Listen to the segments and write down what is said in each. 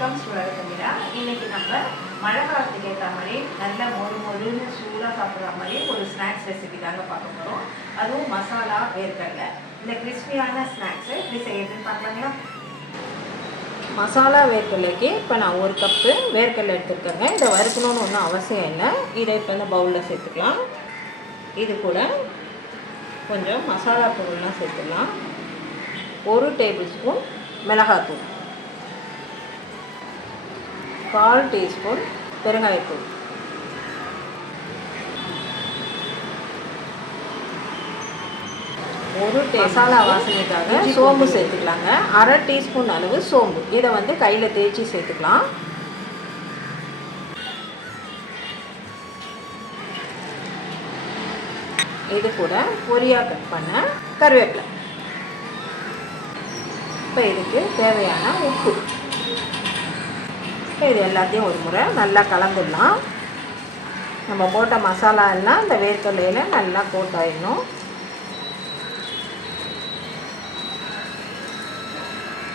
Welcome சுடரா. இன்னைக்கு நம்ம மழை காலத்துக்கு ஏற்ற மாதிரி நல்ல மொறுன்னு சூடாக சாப்பிட்ற மாதிரி ஒரு ஸ்நாக்ஸ் ரெசிபி தாங்க பார்க்க போகிறோம். அதுவும் மசாலா வேர்க்கடலை. இந்த கிறிஸ்பியான ஸ்நாக்ஸு இப்படி செய்யறதுன்னு பார்க்கலாங்களா? மசாலா வேர்க்கடலைக்கு இப்போ நான் 1 கப்பு வேர்க்கடலை எடுத்துருக்கேங்க. இதை வறுக்கணும்னு ஒன்றும் அவசியம் இல்லை. இதை இப்போ இந்த பவுலில் சேர்த்துக்கலாம். இது கூட கொஞ்சம் மசாலா பொருள்லாம் சேர்த்துக்கலாம். 1 டேபிள் ஸ்பூன் மிளகாத்தூள், 1/4 டீஸ்பூன் பெருங்காயத்தூள், மசாலா வாசனைக்காக சோம்பு சேர்த்துக்கலாங்க. 1/2 டீஸ்பூன் அளவு சோம்பு. இதை வந்து கையில் தேய்ச்சி சேர்த்துக்கலாம். இது கூட பொரியாக கட் பண்ண கருவேப்பிலை. இப்போ இதுக்கு தேவையான உப்பு. இப்போ இது எல்லாத்தையும் ஒரு முறை நல்லா கலந்துடலாம். நம்ம போட்ட மசாலா எல்லாம் இந்த வேர்க்கடலையில் நல்லா போட்டாயிடணும்.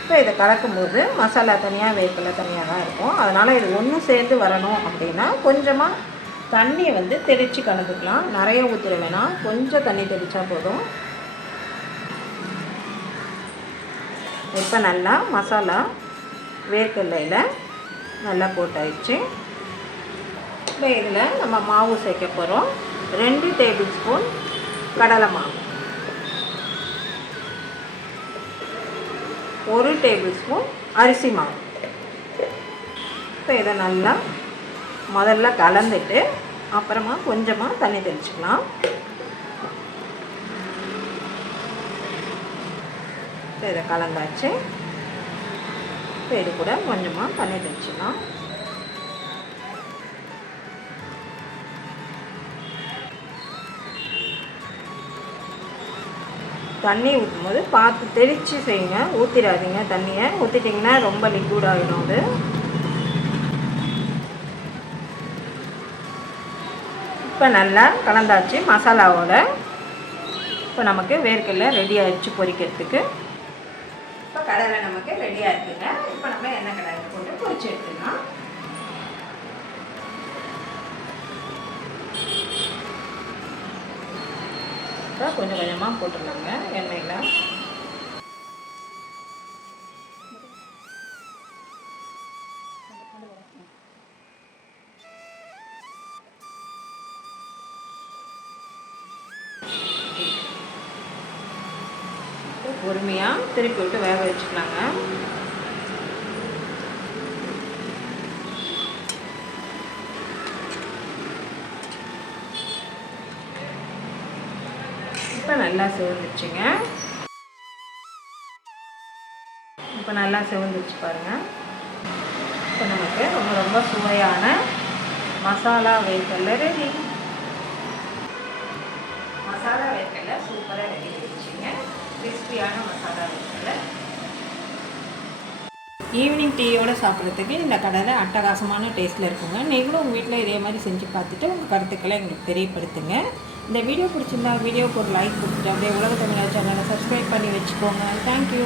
இப்போ இதை கலக்கும்போது மசாலா தனியாக வேர்க்கடலை தனியாக தான் இருக்கும். அதனால் இது ஒன்றும் சேர்ந்து வரணும் அப்படின்னா கொஞ்சமாக தண்ணியை வந்து தெளித்து கலந்துக்கலாம். நிறைய ஊற்றிட வேணாம், கொஞ்சம் தண்ணி தெளித்தா போதும். இப்போ நல்லா மசாலா வேர்க்கடலையில் நல்லா போட்டாயிடுச்சு. இப்போ இதில் நம்ம மாவு சேர்க்க போகிறோம். 2 டேபிள் ஸ்பூன் கடலை மாவு, 1 டேபிள் ஸ்பூன் அரிசி மாவு. இப்போ இதை நல்லா முதல்ல கலந்துட்டு அப்புறமா கொஞ்சமாக தண்ணி தெளிச்சுக்கலாம். இப்போ இதை கலந்தாச்சு. இப்போ இது கூட கொஞ்சமாக தண்ணி தெளிச்சுக்கலாம். தண்ணி ஊற்றும்போது பார்த்து தெளித்து செய்யுங்க, ஊற்றிடாதீங்க. தண்ணியை ஊற்றிட்டிங்கன்னா ரொம்ப லிக்விட் ஆகிடும். அது இப்போ நல்லா கலந்தாச்சு மசாலாவோட. இப்போ நமக்கு வேர்க்கடலை ரெடி ஆகிடுச்சு பொரிக்கிறதுக்கு. இப்போ கடலை நமக்கு ரெடியாக இருக்குங்க. இப்போ நம்ம எண்ணெய் கடாயில் போட்டு பொரிச்சு எடுத்துக்கலாம். இப்போ கொஞ்சம் கொஞ்சமாக போட்டுடலாங்க எண்ணெயில். பொறுமையாக திருப்பி விட்டு வேக வச்சுக்கலாங்க. இப்போ நல்லா சிவந்துச்சுங்க. இப்போ நல்லா சிவந்துச்சு பாருங்கள். இப்போ நமக்கு ரொம்ப சுவையான மசாலா வேர்க்கடலை ரெடி. மசாலா வேர்க்கடலை சூப்பராக ரெடி ஆயிடுச்சுங்க. கிறிஸ்பியான மசாலா வேர்க்கடலை. ஈவினிங் டீயோடு சாப்பிட்றதுக்கு இந்த கடலை அட்டகாசமான டேஸ்ட்டில் இருக்குங்க. நீங்களும் உங்கள் வீட்டில் இதே மாதிரி செஞ்சு பார்த்துட்டு உங்கள் கருத்துக்களை எங்களுக்கு தெரியப்படுத்துங்க. இந்த வீடியோ பிடிச்சிருந்தா வீடியோக்கு ஒரு லைக் கொடுத்துட்டு அப்படியே உலக தமிழா சேனலை சப்ஸ்கிரைப் பண்ணி வச்சுக்கோங்க. தேங்க்யூ.